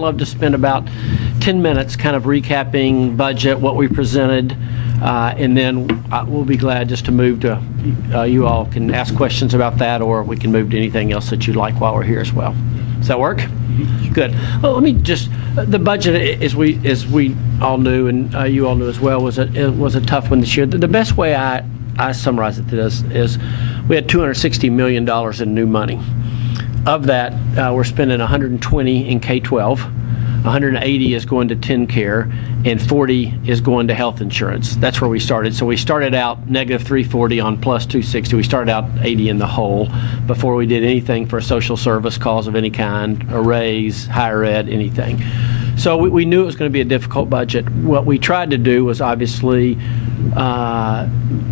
love to spend about 10 minutes kind of recapping budget, what we presented, and then we'll be glad just to move to, you all can ask questions about that, or we can move to anything else that you'd like while we're here as well. Does that work? Good. Well, let me just, the budget, as we all knew, and you all knew as well, was a tough one this year. The best way I summarize it to this is we had $260 million in new money. Of that, we're spending 120 in K-12, 180 is going to TennCare, and 40 is going to health insurance. That's where we started. So we started out negative 340 on plus 260. We started out 80 in the hole before we did anything for a social service cause of any kind, a raise, higher ed, anything. So we knew it was going to be a difficult budget. What we tried to do was obviously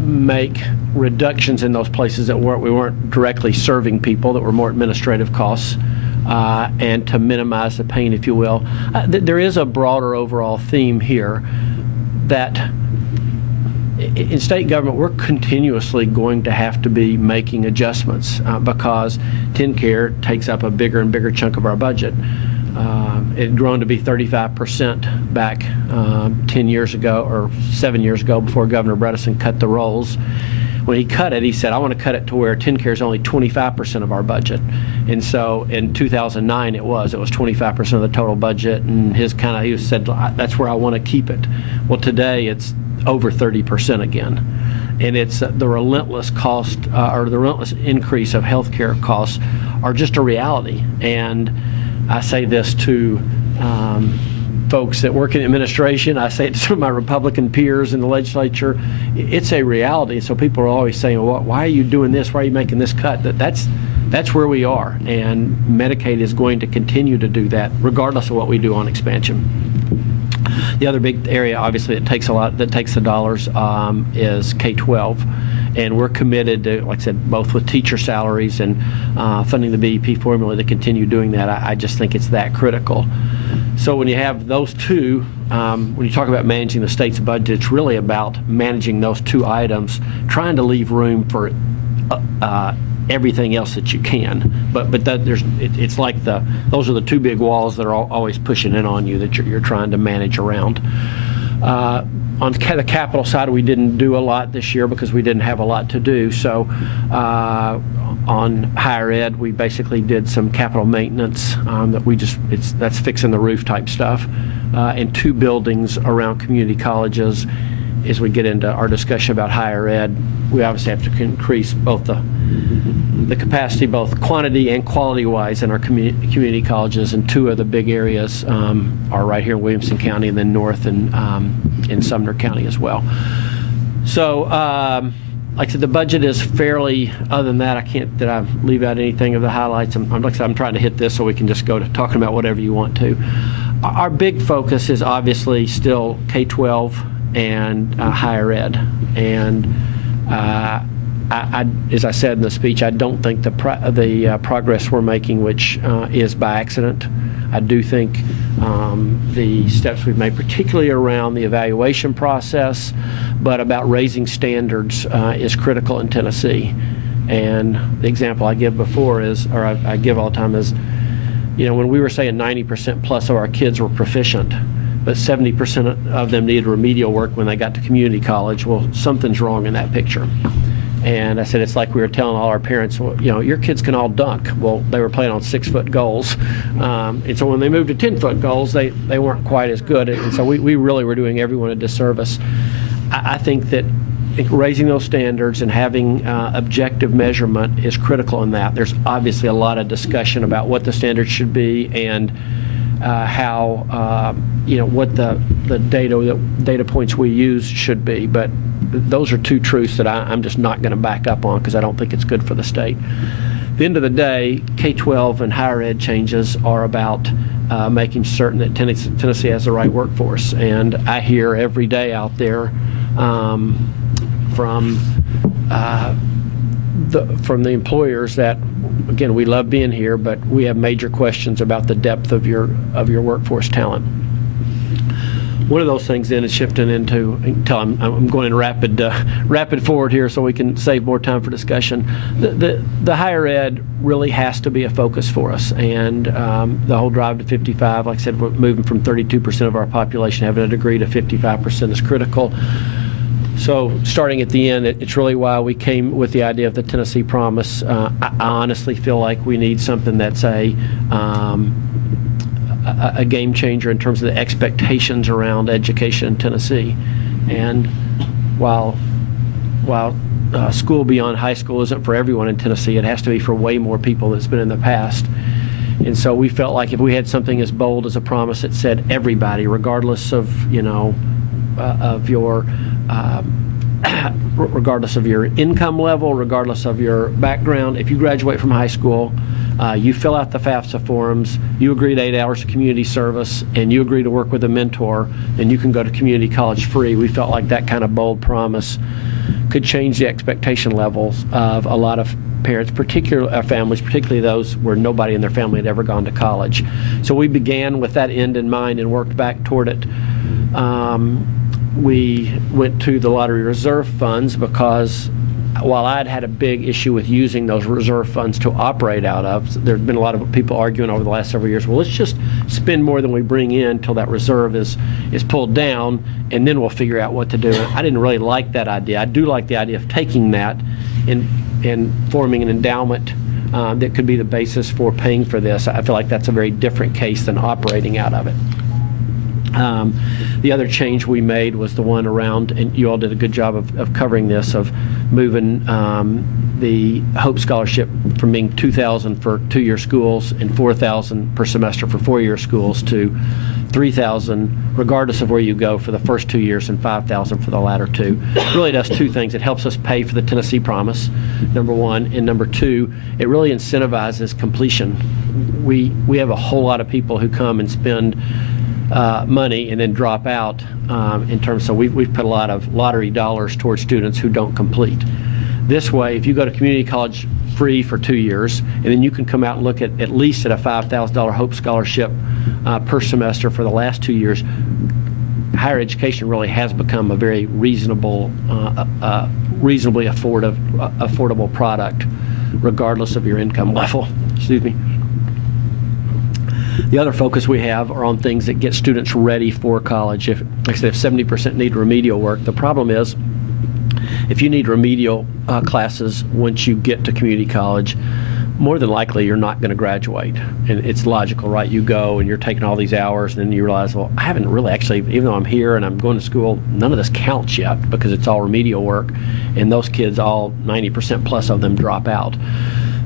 make reductions in those places that we weren't directly serving people, that were more administrative costs. And to minimize the pain, if you will. There is a broader overall theme here that in state government we're continuously going to have to be making adjustments because TennCare takes up a bigger and bigger chunk of our budget. It had grown to be 35% back 10 years ago or 7 years ago before Governor Bredesen cut the rolls. When he cut it, he said, I want to cut it to where TennCare is only 25% of our budget. And so in 2009 it was 25% of the total budget, and he said, that's where I want to keep it. Well, today it's over 30% again. And it's the relentless cost or the relentless increase of healthcare costs are just a reality. And I say this to folks that work in administration, I say it to some of my Republican peers in the legislature, it's a reality. So people are always saying, well, why are you doing this? Why are you making this cut? That's where we are, and Medicaid is going to continue to do that regardless of what we do on expansion. The other big area, obviously, that takes the dollars is K-12. And we're committed to, like I said, both with teacher salaries and funding the BEP formula to continue doing that. I just think it's that critical. So when you have those two, when you talk about managing the state's budget, it's really about managing those two items, trying to leave room for everything else that you can. But it's like those are the two big walls that are always pushing in on you that you're trying to manage around. On the capital side, we didn't do a lot this year because we didn't have a lot to do. So on higher ed, we basically did some capital maintenance that's fixing the roof type stuff, and 2 buildings around community colleges. As we get into our discussion about higher ed, we obviously have to increase both the capacity, both quantity and quality-wise, in our community colleges, and 2 of the big areas are right here in Williamson County, and then north and in Sumner County as well. So, like I said, the budget is fairly. Other than that, did I leave out anything of the highlights? Like I said, I'm trying to hit this so we can just go to talking about whatever you want to. Our big focus is obviously still K-12 and higher ed, and as I said in the speech, I don't think the progress we're making, which is by accident. I do think the steps we've made, particularly around the evaluation process, but about raising standards is critical in Tennessee. And the example I give before is, or I give all the time is, when we were saying 90% plus of our kids were proficient, but 70% of them needed remedial work when they got to community college, well, something's wrong in that picture. And I said, it's like we were telling all our parents, well, your kids can all dunk. Well, they were playing on 6-foot goals. And so when they moved to 10-foot goals, they weren't quite as good. And so we really were doing everyone a disservice. I think that raising those standards and having objective measurement is critical in that. There's obviously a lot of discussion about what the standards should be and how, what the data points we use should be. But those are 2 truths that I'm just not going to back up on because I don't think it's good for the state. At the end of the day, K-12 and higher ed changes are about making certain that Tennessee has the right workforce. And I hear every day out there from the employers that, again, we love being here, but we have major questions about the depth of your workforce talent. One of those things then is shifting into, until I'm going in rapid forward here so we can save more time for discussion. The higher ed really has to be a focus for us, and the whole drive to 55, like I said, we're moving from 32% of our population having a degree to 55% is critical. So starting at the end, it's really why we came with the idea of the Tennessee Promise. I honestly feel like we need something that's a game changer in terms of the expectations around education in Tennessee. And while school beyond high school isn't for everyone in Tennessee, it has to be for way more people than it's been in the past. And so we felt like if we had something as bold as a promise that said everybody, regardless of regardless of your income level, regardless of your background, if you graduate from high school, you fill out the FAFSA forms, you agree to 8 hours of community service, and you agree to work with a mentor, then you can go to community college free. We felt like that kind of bold promise could change the expectation levels of a lot of parents, particularly families, particularly those where nobody in their family had ever gone to college. So we began with that end in mind and worked back toward it. We went to the lottery reserve funds because while I'd had a big issue with using those reserve funds to operate out of, there's been a lot of people arguing over the last several years, well, let's just spend more than we bring in until that reserve is pulled down, and then we'll figure out what to do. I didn't really like that idea. I do like the idea of taking that and forming an endowment that could be the basis for paying for this. I feel like that's a very different case than operating out of it. The other change we made was the one around, and you all did a good job of covering this, of moving the Hope Scholarship from being $2,000 for 2-year schools and $4,000 per semester for 4-year schools to $3,000 regardless of where you go for the first 2 years and $5,000 for the latter 2. It really does two things. It helps us pay for the Tennessee Promise, number one, and number two, it really incentivizes completion. We have a whole lot of people who come and spend money and then drop out in terms, so we've put a lot of lottery dollars towards students who don't complete. This way, if you go to community college free for 2 years, and then you can come out and look at least at a $5,000 Hope Scholarship per semester for the last 2 years, higher education really has become a very reasonably affordable product, regardless of your income level. Excuse me. The other focus we have are on things that get students ready for college. Like I said, if 70% need remedial work, the problem is if you need remedial classes once you get to community college, more than likely you're not going to graduate. And it's logical, right? You go and you're taking all these hours, and then you realize, well, I haven't really actually, even though I'm here and I'm going to school, none of this counts yet because it's all remedial work. And those kids, all 90% plus of them, drop out.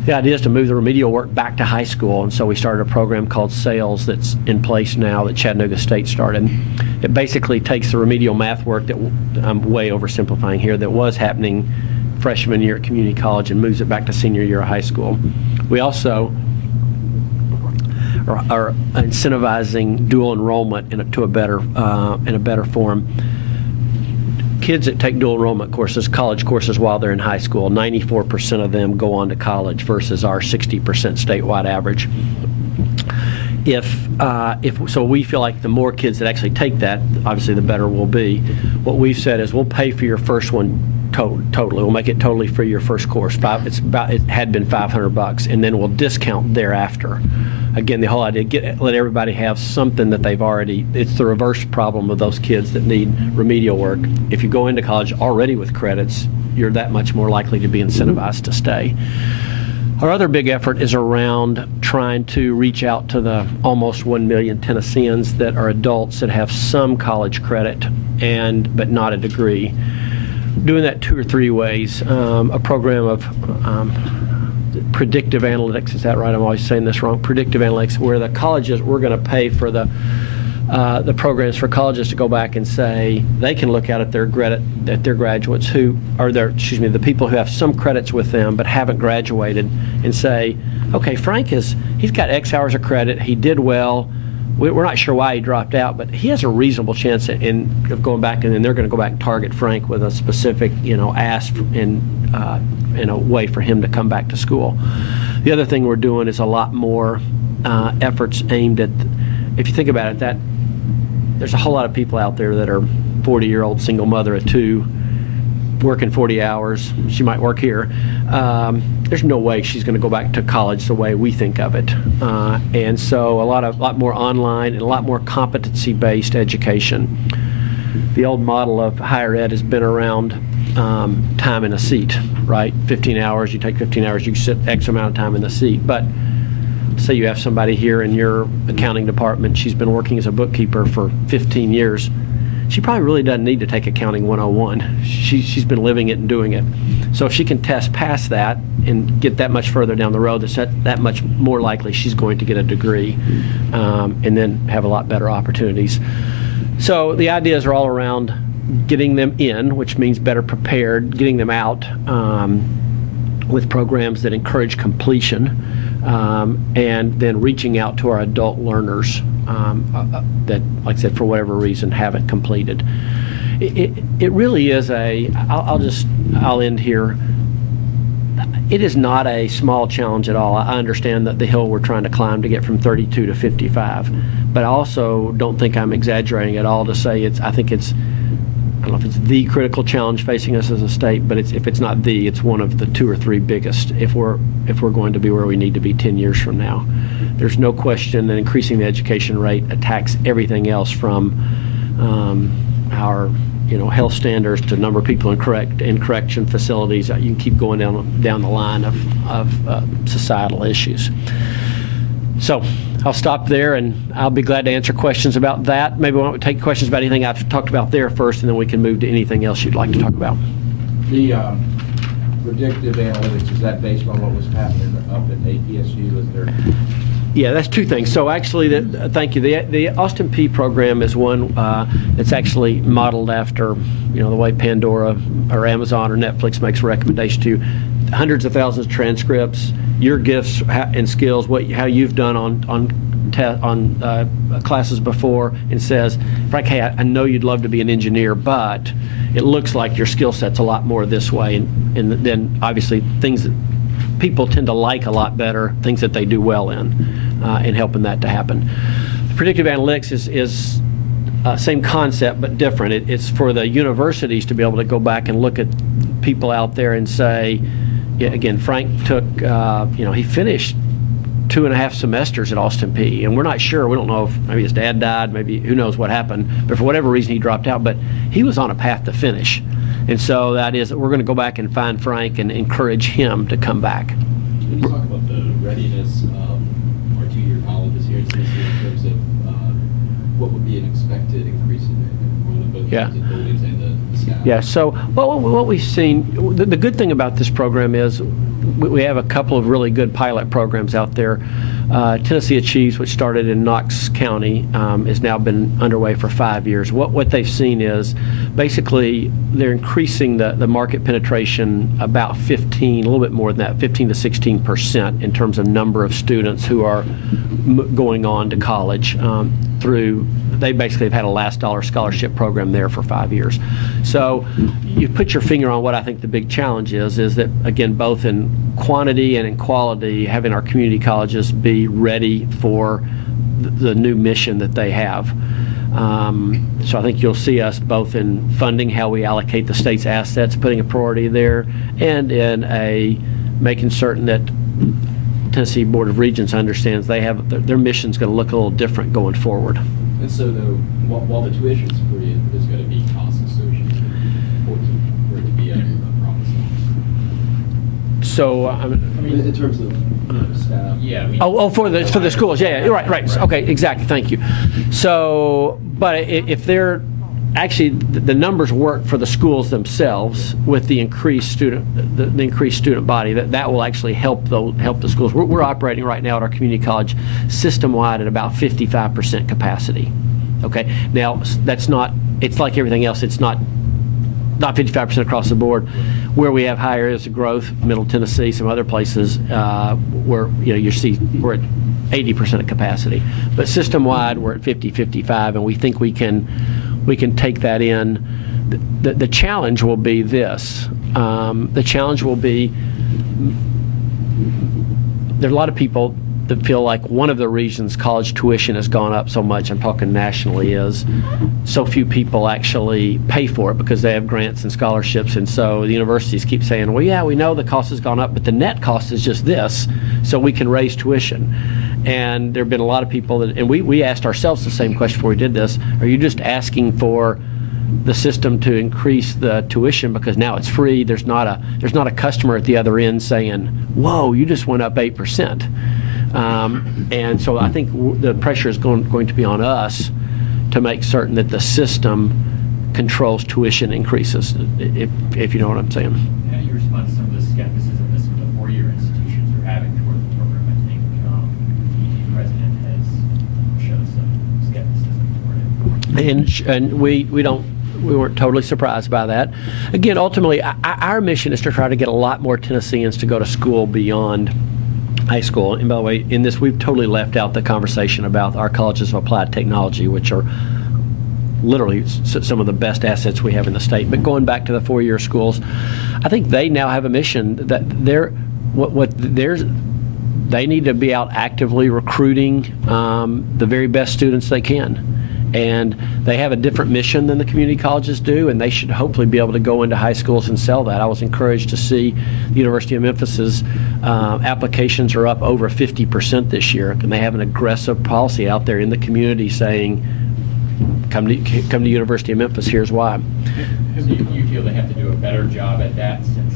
The idea is to move the remedial work back to high school, and so we started a program called SAILS that's in place now that Chattanooga State started. It basically takes the remedial math work that, I'm way oversimplifying here, that was happening freshman year at community college and moves it back to senior year of high school. We also are incentivizing dual enrollment in a better form. Kids that take dual enrollment courses, college courses, while they're in high school, 94% of them go on to college versus our 60% statewide average. So we feel like the more kids that actually take that, obviously the better we'll be. What we've said is we'll pay for your first one totally. We'll make it totally free your first course. It had been $500, and then we'll discount thereafter. Again, the whole idea, let everybody have something that they've already, it's the reverse problem of those kids that need remedial work. If you go into college already with credits, you're that much more likely to be incentivized to stay. Our other big effort is around trying to reach out to the almost 1 million Tennesseans that are adults that have some college credit but not a degree. Doing that 2 or 3 ways. A program of predictive analytics, is that right? I'm always saying this wrong. Predictive analytics, where the colleges, we're going to pay for the programs for colleges to go back and say they can look out at their graduates who are the people who have some credits with them but haven't graduated, and say, okay, he's got X hours of credit, he did well, we're not sure why he dropped out, but he has a reasonable chance of going back, and then they're going to go back and target Frank with a specific, ask in a way for him to come back to school. The other thing we're doing is a lot more efforts aimed at, if you think about it, that there's a whole lot of people out there that are 40-year-old single mother of 2, working 40 hours. She might work here. There's no way she's going to go back to college the way we think of it. And so a lot more online and a lot more competency-based education. The old model of higher ed has been around time in a seat, right? 15 hours, you take 15 hours, you sit X amount of time in the seat. But say you have somebody here in your accounting department, she's been working as a bookkeeper for 15 years. She probably really doesn't need to take Accounting 101. She's been living it and doing it. So if she can test past that and get that much further down the road, that's that much more likely she's going to get a degree and then have a lot better opportunities. So the ideas are all around getting them in, which means better prepared, getting them out with programs that encourage completion, and then reaching out to our adult learners that, like I said, for whatever reason haven't completed. It really is I'll end here. It is not a small challenge at all. I understand that the hill we're trying to climb to get from 32 to 55, but I also don't think I'm exaggerating at all to say I don't know if it's the critical challenge facing us as a state, but if it's not it's one of the 2 or 3 biggest if we're going to be where we need to be 10 years from now. There's no question that increasing the education rate attacks everything else from our health standards to number of people in correction facilities. You can keep going down the line of societal issues. So I'll stop there, and I'll be glad to answer questions about that. Maybe we won't take questions about anything I've talked about there first, and then we can move to anything else you'd like to talk about. The predictive analytics, is that based on what was happening up at APSU? Is there? Yeah, that's 2 things. So actually, thank you. The Austin P program is one that's actually modeled after, the way Pandora or Amazon or Netflix makes a recommendation to you. Hundreds of thousands of transcripts, your gifts and skills, how you've done on classes before, and says, Frank, hey, I know you'd love to be an engineer, but it looks like your skill set's a lot more this way, and then obviously things that people tend to like a lot better, things that they do well in helping that to happen. Predictive analytics is same concept but different. It's for the universities to be able to go back and look at people out there and say, again, Frank took, he finished 2.5 semesters at Austin P, and we're not sure. We don't know if maybe his dad died, maybe who knows what happened, but for whatever reason he dropped out, but he was on a path to finish. And so that is, we're going to go back and find Frank and encourage him to come back. Can you talk about the readiness of our 2-year colleges here in Tennessee in terms of what would be an expected increase in enrollment, both in the buildings and the staff? Yeah, so what we've seen, the good thing about this program is we have a couple of really good pilot programs out there. Tennessee Achieves, which started in Knox County, has now been underway for 5 years. What they've seen is basically they're increasing the market penetration about 15, a little bit more than that, 15 to 16% in terms of number of students who are going on to college they basically have had a last dollar scholarship program there for 5 years. So you put your finger on what I think the big challenge is that, again, both in quantity and in quality, having our community colleges be ready for the new mission that they have. So I think you'll see us both in funding, how we allocate the state's assets, putting a priority there, and in making certain that Tennessee Board of Regents understands they have their mission's going to look a little different going forward. And so, though, while the tuition's free, there's going to be costs associated for it to be a promising. So, I mean, in terms of staff. Yeah. For the schools. Yeah. Right. Okay. Exactly. Thank you. So, but if they're actually the numbers work for the schools themselves with the increased student body, that will actually help the schools. We're operating right now at our community college system-wide at about 55% capacity. Okay, now that's not, it's like everything else, it's not 55% across the board. Where we have high areas of growth, Middle Tennessee, some other places where you see we're at 80% of capacity, but system-wide we're at 50-55, and we think we can take that in. The challenge will be this. The challenge will be, there are a lot of people that feel like one of the reasons college tuition has gone up so much, I'm talking nationally, is so few people actually pay for it because they have grants and scholarships. And so the universities keep saying, well, yeah, we know the cost has gone up, but the net cost is just this, so we can raise tuition. And there have been a lot of people that, and we asked ourselves the same question before we did this, are you just asking for the system to increase the tuition because now it's free? There's not a customer at the other end saying, whoa, you just went up 8%. And so I think the pressure is going to be on us to make certain that the system controls tuition increases, if you know what I'm saying. How do you respond to some of the skepticism that some of the four-year institutions are having toward the program? I think the president has shown some skepticism toward it. And we weren't totally surprised by that. Again, ultimately, our mission is to try to get a lot more Tennesseans to go to school beyond high school. And by the way, in this, we've totally left out the conversation about our colleges of applied technology, which are literally some of the best assets we have in the state. But going back to the four-year schools, I think they now have a mission that they need to be out actively recruiting the very best students they can. And they have a different mission than the community colleges do, and they should hopefully be able to go into high schools and sell that. I was encouraged to see the University of Memphis's applications are up over 50% this year, and they have an aggressive policy out there in the community saying, come to University of Memphis, here's why. So you feel they have to do a better job at that, since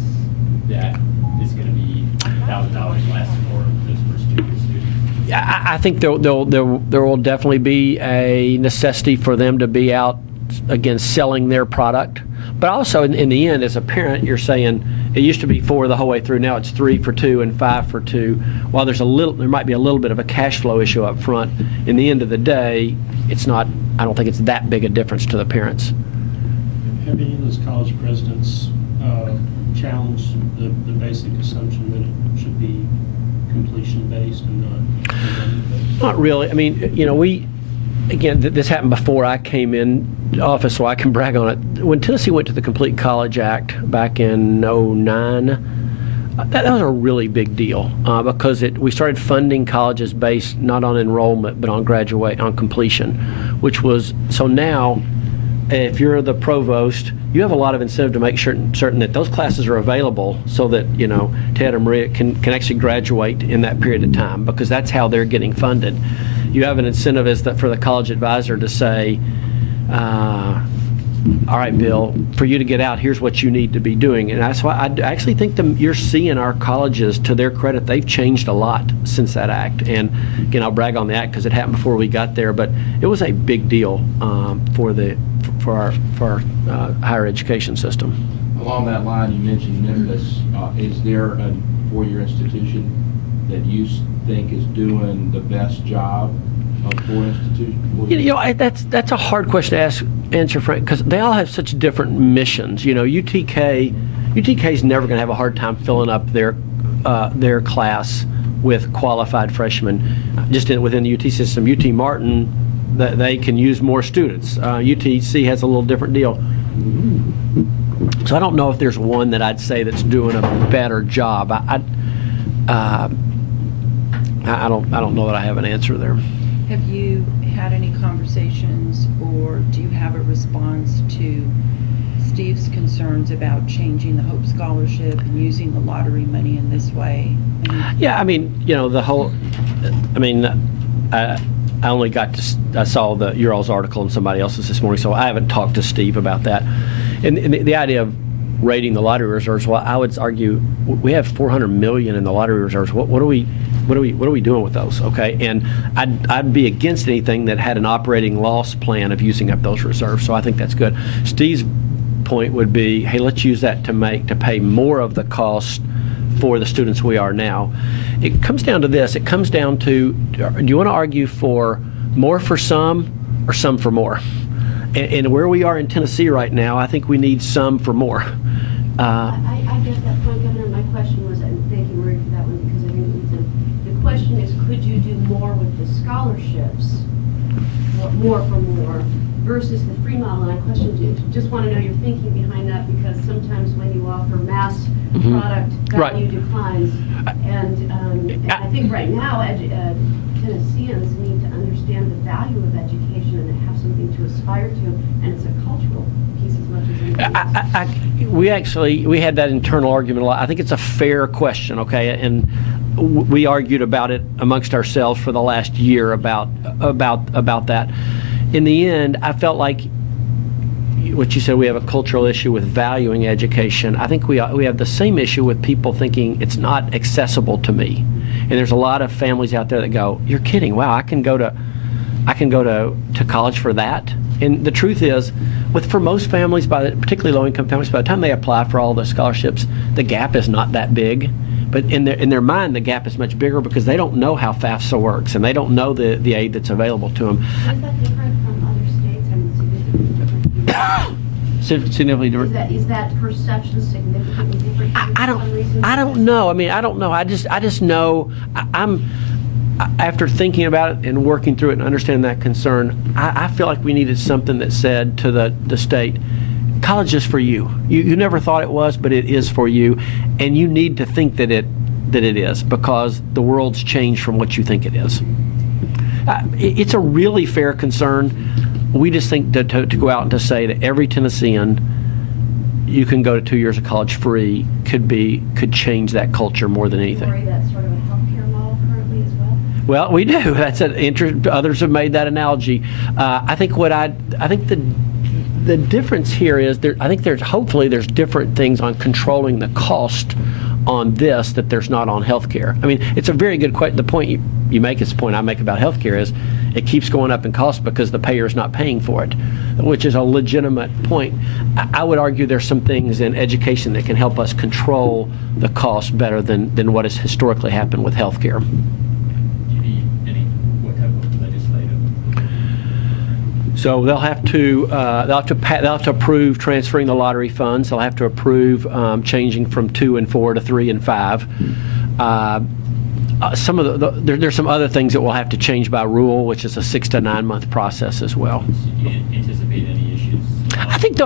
that is going to be $1,000 less for those first 2 year students? I think there will definitely be a necessity for them to be out, again, selling their product. But also, in the end, as a parent, you're saying it used to be 4 the whole way through. Now it's 3 for 2 and 5 for 2. While there might be a little bit of a cash flow issue up front, in the end of the day, it's not. I don't think it's that big a difference to the parents. Have any of those college presidents challenged the basic assumption that it should be completion-based and not based? Not really. I mean, this happened before I came in office, so I can brag on it. When Tennessee went to the Complete College Act back in 2009, that was a really big deal because we started funding colleges based not on enrollment but on completion, which was, so now if you're the provost, you have a lot of incentive to make certain that those classes are available so that, Ted and Maria can actually graduate in that period of time, because that's how they're getting funded. You have an incentive for the college advisor to say, all right, Bill, for you to get out, here's what you need to be doing. And that's why I actually think you're seeing our colleges, to their credit, they've changed a lot since that act. And again, I'll brag on the act because it happened before we got there, but it was a big deal for our higher education system. Along that line, you mentioned Memphis. Is there a four-year institution that you think is doing the best job of four institutions? That's a hard question to answer, Frank, because they all have such different missions. UTK is never going to have a hard time filling up their class with qualified freshmen. Just within the UT system, UT Martin, they can use more students. UTC has a little different deal. So I don't know if there's one that I'd say that's doing a better job. I don't know that I have an answer there. Have you had any conversations, or do you have a response to Steve's concerns about changing the Hope Scholarship and using the lottery money in this way? I only I saw your all's article and somebody else's this morning, so I haven't talked to Steve about that. And the idea of raiding the lottery reserves, well, I would argue we have $400 million in the lottery reserves. What are we doing with those? Okay, and I'd be against anything that had an operating loss plan of using up those reserves. So I think that's good. Steve's point would be, hey, let's use that to pay more of the cost for the students we are now. It comes down to this. It comes down to, do you want to argue for more for some or some for more? And where we are in Tennessee right now, I think we need some for more. I get that point, Governor. My question was, and thank you, Marie, for that one, because I think the question is, could you do more with the scholarships, more for more, versus the free model. And I questioned you, just want to know your thinking behind that, because sometimes when you offer mass Mhm. product, Right. value declines. And I think right now, Tennesseans need to understand the value of education and have something to aspire to, and it's a cultural piece as much as anything else. We had that internal argument a lot. I think it's a fair question, okay, and we argued about it amongst ourselves for the last year about that. In the end, I felt like what you said, we have a cultural issue with valuing education. I think we have the same issue with people thinking it's not accessible to me. And there's a lot of families out there that go, "You're kidding? Wow, I can go to college for that." And the truth is, for most families, particularly low-income families, by the time they apply for all the scholarships, the gap is not that big. But in their mind, the gap is much bigger because they don't know how FAFSA works and they don't know the aid that's available to them. Is that different from other states? I mean, significantly different? Significantly different. Is that perception significantly different? I don't know. I mean, I don't know. I just know after thinking about it and working through it and understanding that concern, I feel like we needed something that said to the state, college is for you. You never thought it was, but it is for you, and you need to think that it is, because the world's changed from what you think it is. It's a really fair concern. We just think to go out and to say to every Tennessean, you can go to 2 years of college free could change that culture more than anything. Worry that's sort of a healthcare model currently as well? Well, we do. That's an interest. Others have made that analogy. I think the difference here is hopefully there's different things on controlling the cost on this that there's not on healthcare. I mean, it's a very good question. The point you make is the point I make about healthcare is it keeps going up in cost because the payer is not paying for it, which is a legitimate point. I would argue there's some things in education that can help us control the cost better than what has historically happened with healthcare. Do you need what type of legislative? So they'll have to approve transferring the lottery funds. They'll have to approve changing from 2 and 4 to 3 and 5. Some of there's some other things that we'll have to change by rule, which is a 6 to 9 month process as well. Do you anticipate any issues? I think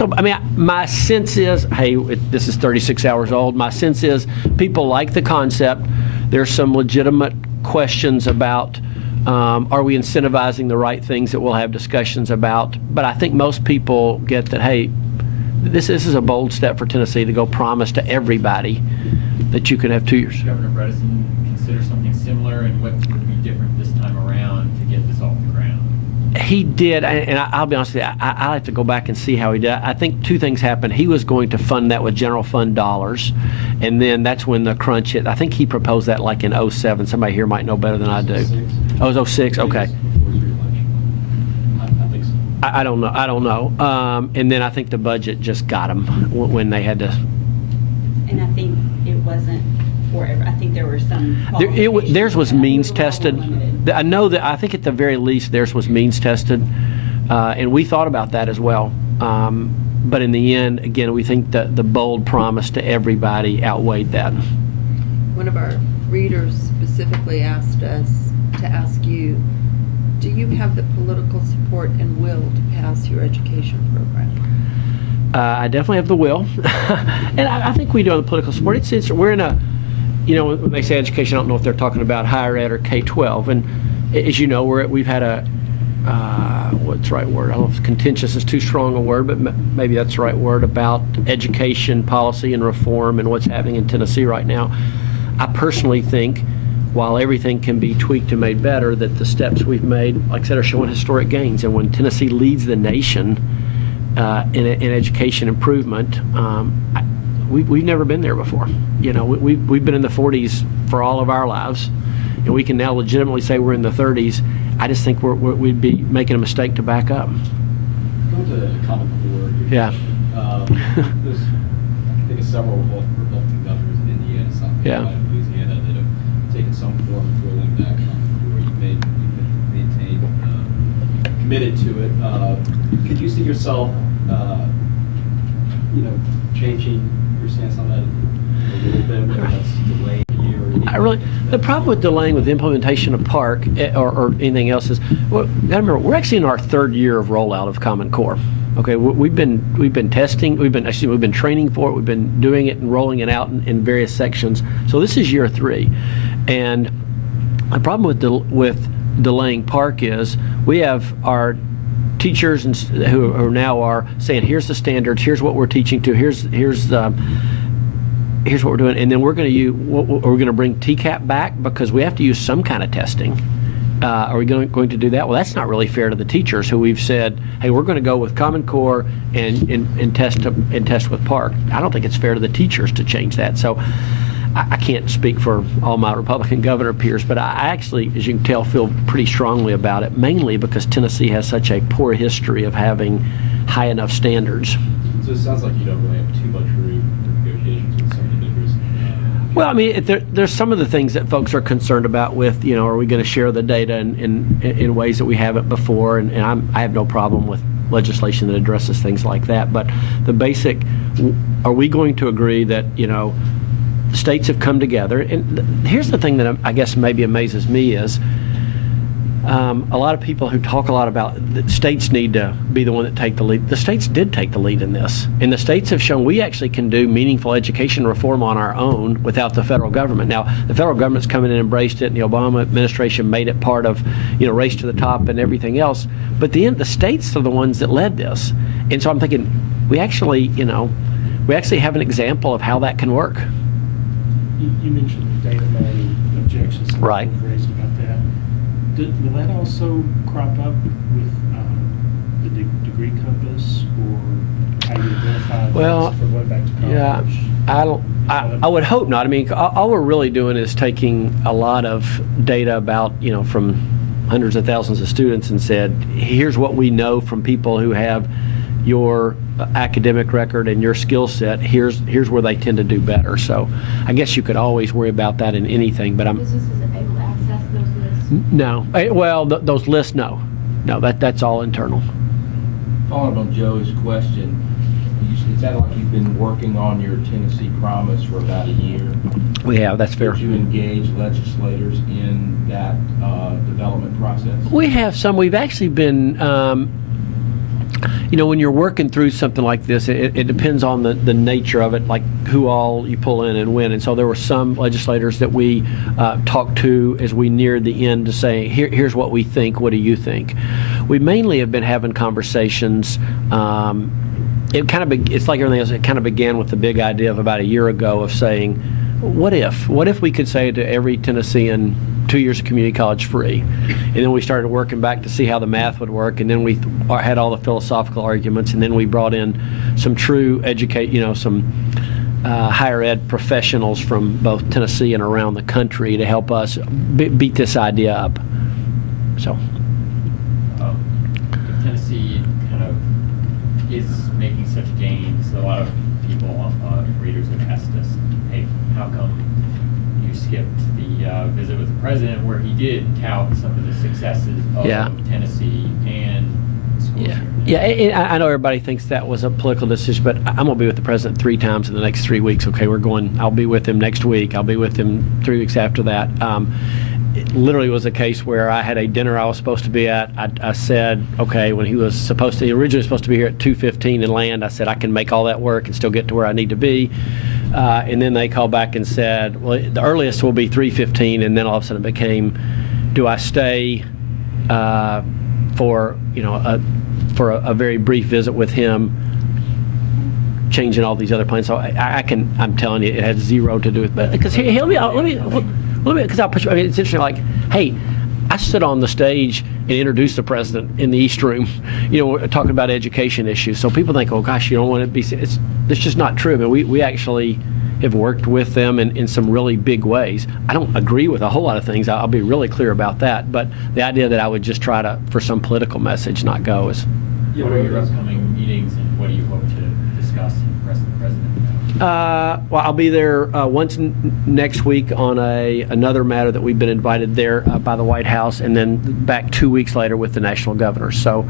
I mean, my sense is, this is 36 hours old. My sense is people like the concept. There's some legitimate questions about, are we incentivizing the right things that we'll have discussions about? But I think most people get that, hey, this is a bold step for Tennessee to go promise to everybody that you can have 2 years. Governor Bredesen consider something similar, and what would be different this time around to get this off the ground? He did, and I'll be honest with you, I'll have to go back and see how he did. I think two things happened. He was going to fund that with general fund dollars, and then that's when the crunch hit. I think he proposed that like in 07. Somebody here might know better than I do. Oh, it was 06? Okay. Before his reelection. I think so. I don't know. And then I think the budget just got him when they had to. And I think it wasn't forever. I think there were some. Theirs was means tested. Limited. I know that. I think at the very least theirs was means tested, and we thought about that as well. But in the end, again, we think that the bold promise to everybody outweighed that. One of our readers specifically asked us to ask you, do you have the political support and will to pass your education program? I definitely have the will, and I think we do on the political support. We're in a, when they say education, I don't know if they're talking about higher ed or K-12. And as you know, we've had a, what's the right word? I don't know if contentious is too strong a word, but maybe that's the right word, about education policy and reform and what's happening in Tennessee right now. I personally think, while everything can be tweaked and made better, that the steps we've made, like I said, are showing historic gains. And when Tennessee leads the nation in education improvement, we've never been there before. We've been in the 40s for all of our lives, and we can now legitimately say we're in the 30s. I just think we'd be making a mistake to back up. Going to the common core. Yeah. There's, I think, several Republican governors in Indiana, South Carolina, and Louisiana that have taken some form of rolling back common core. You've maintained, committed to it. Could you see yourself, changing your stance on that a little bit, whether that's delaying a year or The problem with delaying with the implementation of Park or anything else is, well, gotta remember, we're actually in our third year of rollout of Common Core. Okay, we've been testing, we've been training for it, we've been doing it and rolling it out in various sections. So this is year 3, and the problem with delaying Park is we have our teachers who now are saying, here's the standards, here's what we're teaching to, here's what we're doing, and then we're going to bring TCAP back because we have to use some kind of testing. Are we going to do that? Well, that's not really fair to the teachers who we've said, hey, we're going to go with Common Core and test with Park. I don't think it's fair to the teachers to change that. So I can't speak for all my Republican governor peers, but I actually, as you can tell, feel pretty strongly about it, mainly because Tennessee has such a poor history of having high enough standards. So it sounds like you don't really have too much room for negotiations with some of the vendors. Well, I mean, there's some of the things that folks are concerned about with, are we going to share the data in ways that we haven't before? And I have no problem with legislation that addresses things like that. But the basic, are we going to agree that, states have come together? And here's the thing that I guess maybe amazes me is a lot of people who talk a lot about that states need to be the one that take the lead. The states did take the lead in this, and the states have shown we actually can do meaningful education reform on our own without the federal government. Now, the federal government's come in and embraced it, and the Obama administration made it part of, race to the top and everything else. But the states are the ones that led this, and so I'm thinking we actually have an example of how that can work. You mentioned the data mining objections that Right. were raised about that. Will that also crop up with the degree compass, or how you identify Well, those for going back to college? Yeah, I would hope not. I mean, all we're really doing is taking a lot of data about, from hundreds of thousands of students and said, here's what we know from people who have your academic record and your skill set. Here's where they tend to do better. So I guess you could always worry about that in anything, but Businesses able to access those lists? no. Well, those lists, no, that's all internal. Following up on Joe's question, it sounded like you've been working on your Tennessee Promise for about a year. We have, that's fair. Did you engage legislators in that development process? We have some. We've actually been, when you're working through something like this, it depends on the nature of it, like who all you pull in and when. And so there were some legislators that we talked to as we neared the end to say, here's what we think, what do you think? We mainly have been having conversations. It's like everything else, it kind of began with the big idea of about a year ago of saying, what if we could say to every Tennessean, 2 years of community college free? And then we started working back to see how the math would work, and then we had all the philosophical arguments, and then we brought in some true some higher ed professionals from both Tennessee and around the country to help us beat this idea up. So Tennessee kind of is making such gains. A lot of people, readers have asked us, hey, how come you skipped the visit with the president where he did tout some of the successes of Tennessee and schools here? Yeah, I know everybody thinks that was a political decision, but I'm going to be with the president 3 times in the next 3 weeks. Okay, I'll be with him next week. I'll be with him 3 weeks after that. It literally was a case where I had a dinner I was supposed to be at. I said, okay, when he was originally supposed to be here at 2:15 and land, I said I can make all that work and still get to where I need to be. And then they called back and said, well, the earliest will be 3:15, and then all of a sudden it became, do I stay for a very brief visit with him, changing all these other plans? So I'm telling you, it had zero to do with, but because because I'll push. I mean, it's interesting. Like, hey, I stood on the stage and introduced the president in the East Room, talking about education issues. So people think, oh gosh, you don't want to be. It's just not true. I mean, we actually have worked with them in some really big ways. I don't agree with a whole lot of things. I'll be really clear about that. But the idea that I would just try to, for some political message, not go is. What are your upcoming meetings, and what do you hope to discuss and impress the president about? Well, I'll be there once next week on another matter that we've been invited there by the White House, and then back 2 weeks later with the national governor. So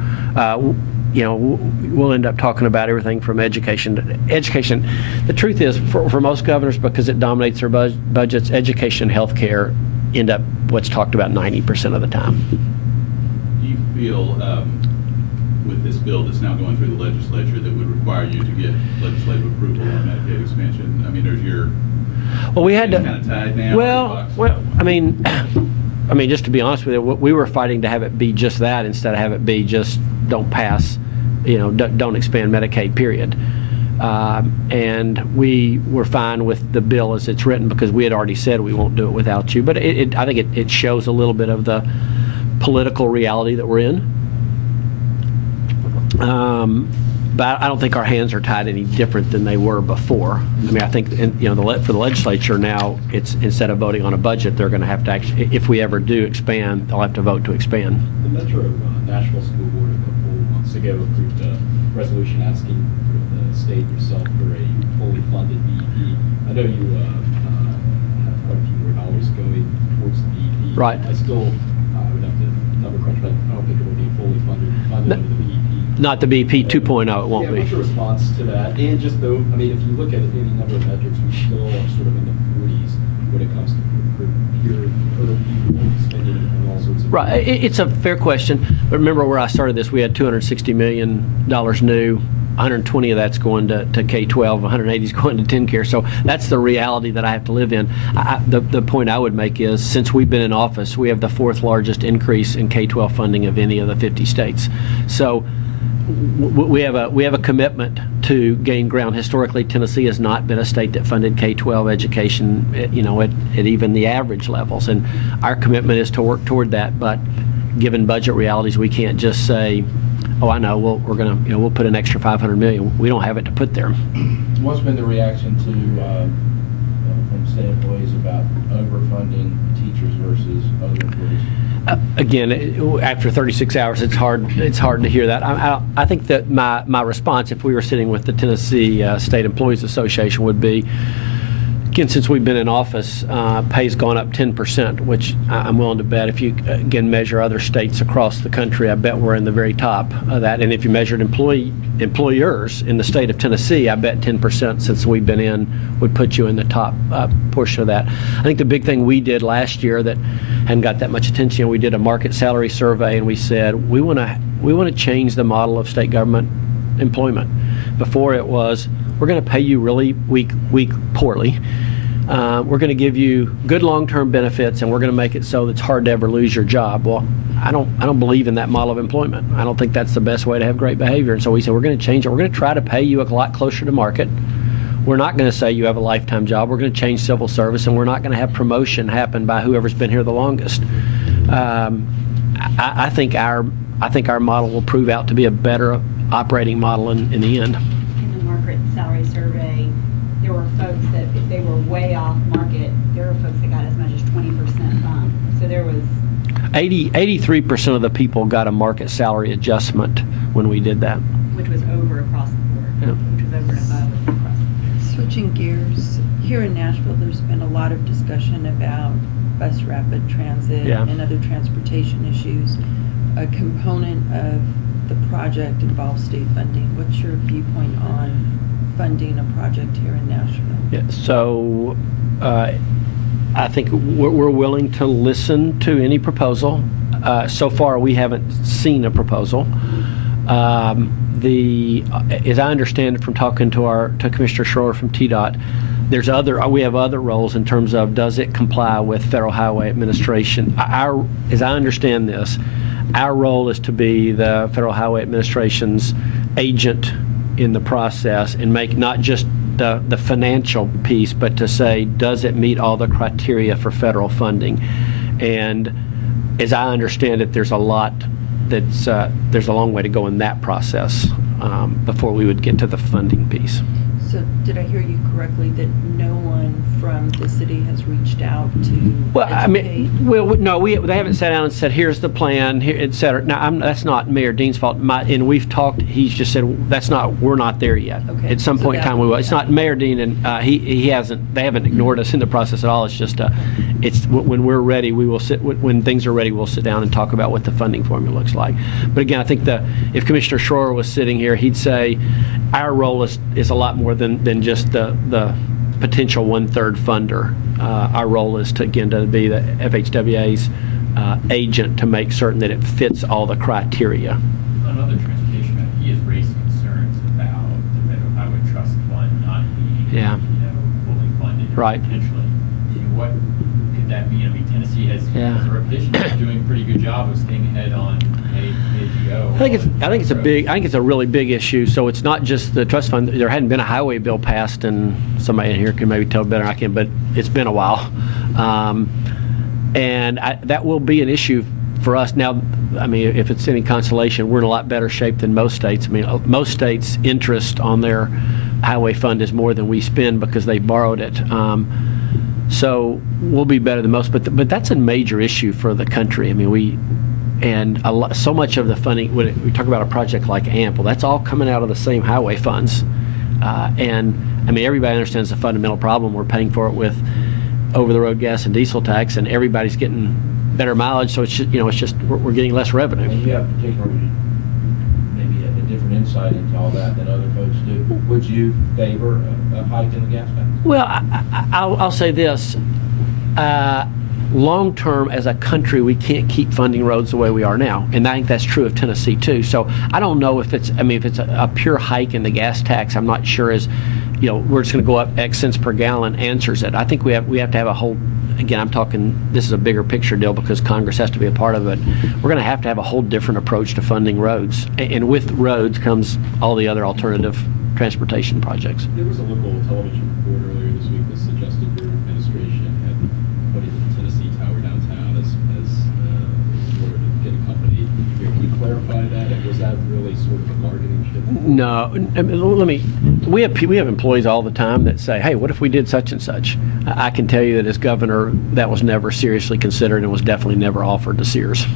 we'll end up talking about everything from education to education. The truth is, for most governors, because it dominates their budgets, education and healthcare end up what's talked about 90% of the time. Do you feel with this bill that's now going through the legislature that would require you to get legislative approval on Medicaid expansion? I mean, there's your We had to. kind of tied now. Well, I mean, just to be honest with you, we were fighting to have it be just that instead of have it be just don't pass, don't expand Medicaid, period. And we were fine with the bill as it's written because we had already said we won't do it without you. But I think it shows a little bit of the political reality that we're in. But I don't think our hands are tied any different than they were before. I mean, I think for the legislature now, it's instead of voting on a budget, they're going to have to actually, if we ever do expand, they'll have to vote to expand. The Metro Nashville School Board a couple months ago approved a resolution asking for the state yourself for a fully funded BEP. I know you have quite a few more dollars going towards the BEP. Right. I still would have to number crunch, but I don't think it will be fully funded under the BEP. Not the BP 2.0, it won't be. What's your response to that? And just though, I mean, if you look at any number of metrics, we still are sort of in the 40s when it comes to pure other people spending and all sorts of. Right, it's a fair question, but remember where I started this, we had $260 million new, 120 of that's going to K-12, 180 is going to TennCare, so that's the reality that I have to live in. The point I would make is, since we've been in office, we have the 4th largest increase in K-12 funding of any of the 50 states. So we have a commitment to gain ground. Historically, Tennessee has not been a state that funded K-12 education, at even the average levels, and our commitment is to work toward that. But given budget realities, we can't just say, "Oh, I know. We're gonna, we'll put an extra $500 million." We don't have it to put there. What's been the reaction to from state employees about overfunding teachers versus other employees? Again, after 36 hours, it's hard to hear that. I think that my response, if we were sitting with the Tennessee State Employees Association, would be, again, since we've been in office, pay's gone up 10%, which I'm willing to bet if you, again, measure other states across the country, I bet we're in the very top of that. And if you measured employers in the state of Tennessee, I bet 10% since we've been in would put you in the top portion of that. I think the big thing we did last year that hadn't got that much attention, we did a market salary survey, and we said we want to change the model of state government employment. Before it was, we're going to pay you really weak poorly. We're going to give you good long-term benefits, and we're going to make it so that it's hard to ever lose your job. Well, I don't believe in that model of employment. I don't think that's the best way to have great behavior. And so we said we're going to change it. We're going to try to pay you a lot closer to market. We're not going to say you have a lifetime job. We're going to change civil service, and we're not going to have promotion happen by whoever's been here the longest. I think our model will prove out to be a better operating model in the end. In the market salary survey, there were folks that if they were way off market, there were folks that got as much as 20% bump. So there was 83% of the people got a market salary adjustment when we did that. which was over across the board, Yeah. which was over and above across the board. Switching gears, here in Nashville, there's been a lot of discussion about bus rapid transit Yeah. and other transportation issues. A component of the project involves state funding. What's your viewpoint on funding a project here in Nashville? Yeah, so I think we're willing to listen to any proposal. So far, we haven't seen a proposal. As I understand it from talking to Commissioner Schroer from TDOT, we have other roles in terms of does it comply with Federal Highway Administration. As I understand this, our role is to be the Federal Highway Administration's agent in the process and make not just the financial piece, but to say, does it meet all the criteria for federal funding? And as I understand it, there's a long way to go in that process before we would get to the funding piece. So did I hear you correctly that no one from the city has reached out to Well, I educate? mean, well, no, they haven't sat down and said, here's the plan, here, et cetera. Now, that's not Mayor Dean's fault. And we've talked, he's just said, we're not there yet. Okay, At some so point in that time, we will will. be It's not done. Mayor Dean, and they haven't ignored us in the process at all. It's just, it's when we're ready, we will sit, when things are ready, we'll sit down and talk about what the funding formula looks like. But again, I think if Commissioner Schroer was sitting here, he'd say, our role is a lot more than just the potential 1/3 funder. Our role is to be the FHWA's agent to make certain that it fits all the criteria. On other transportation, he has raised concerns about the Federal Highway Trust Fund not being, Yeah. fully funded. Right. Potentially. What could that mean? I mean, Tennessee has a reputation of doing a pretty good job of staying ahead on pay-as-you-go. I think it's a really big issue. So it's not just the trust fund. There hadn't been a highway bill passed, and somebody in here can maybe tell better than I can, but it's been a while. And that will be an issue for us. Now, I mean, if it's any consolation, we're in a lot better shape than most states. I mean, most states' interest on their highway fund is more than we spend because they borrowed it. So we'll be better than most, but that's a major issue for the country. I mean, so much of the funding, when we talk about a project like AMP, well, that's all coming out of the same highway funds. And I mean, everybody understands the fundamental problem. We're paying for it with over-the-road gas and diesel tax, and everybody's getting better mileage. So it's just we're getting less revenue. And you have particularly maybe a different insight into all that than other folks do. Would you favor a hike in the gas tax? Well, I'll say this. Long term, as a country, we can't keep funding roads the way we are now, and I think that's true of Tennessee too. So I don't know if it's a pure hike in the gas tax. I'm not sure we're just going to go up X cents per gallon answers it. I think we have to have a whole. Again, I'm talking. This is a bigger picture deal because Congress has to be a part of it. We're going to have a whole different approach to funding roads, and with roads comes all the other alternative transportation projects. There was a local television report earlier this week that suggested your administration had put the Tennessee Tower downtown as in order to get a company here. Can you clarify that? And was that really sort of a bargaining chip? No, we have employees all the time that say, hey, what if we did such and such? I can tell you that as governor, that was never seriously considered and was definitely never offered to Sears.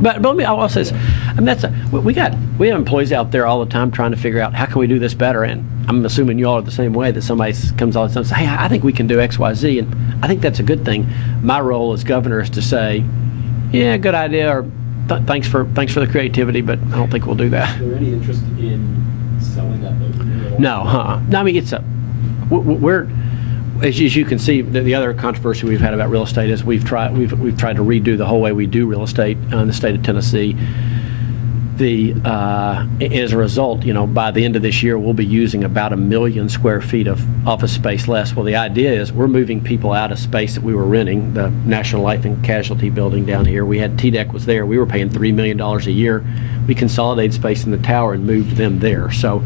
But I'll say this. I mean, we have employees out there all the time trying to figure out how can we do this better. And I'm assuming you all are the same way, that somebody comes all the time and says, hey, I think we can do X, Y, Z. And I think that's a good thing. My role as governor is to say, yeah, good idea, or thanks for the creativity, but I don't think we'll do that. Is there any interest in selling that building at all? No, no. I mean, we're as you can see, the other controversy we've had about real estate is we've tried to redo the whole way we do real estate in the state of Tennessee. As a result, by the end of this year, we'll be using about 1 million square feet of office space less. Well, the idea is we're moving people out of space that we were renting, the National Life and Casualty building down here. We had TDEC was there. We were paying $3 million a year. We consolidated space in the tower and moved them there. So